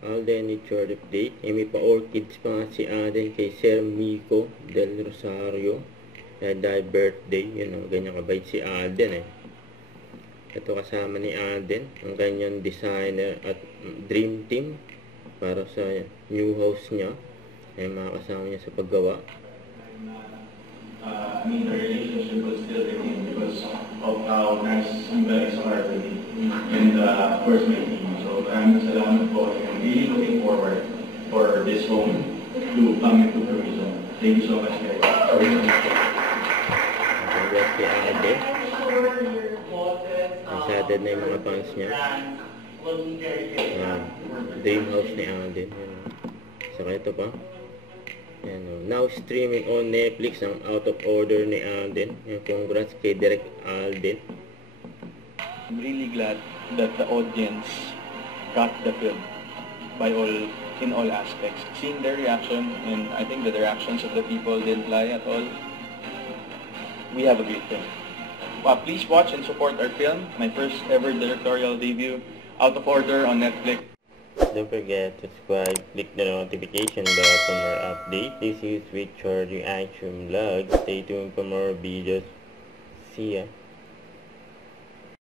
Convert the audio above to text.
Alden Nature Update. May pa-orchids pa nga si Alden kay Sir Miko Del Rosario. Dahil birthday, yun o, ganyan kabait si Alden eh. Ito kasama ni Alden, ang kanyang designer at dream team para sa new house niya. Ay mga kasama niya sa paggawa. I mean, the relationship was still remain because of how nice and very supportive and of course my team. So maraming salamat po. I'm really looking forward for this home to come into fruition. Thank you so much, guys. Congrats kay Alden. Excited na yung mga fans niya. Dream house ni Alden. Saka ito pa. Yan, now streaming on Netflix ang Out of Order ni Alden. Congrats kay Direct Alden. I'm really glad that the audience got the film in all aspects. Seeing their reaction, and I think that the reactions of the people didn't lie at all. We have a great film. Please watch and support our film, my first ever directorial debut, Out of Order on Netflix. Don't forget to subscribe, click the notification bell for more updates. This is Richard, your Action Vlog. Stay tuned for more videos. See ya.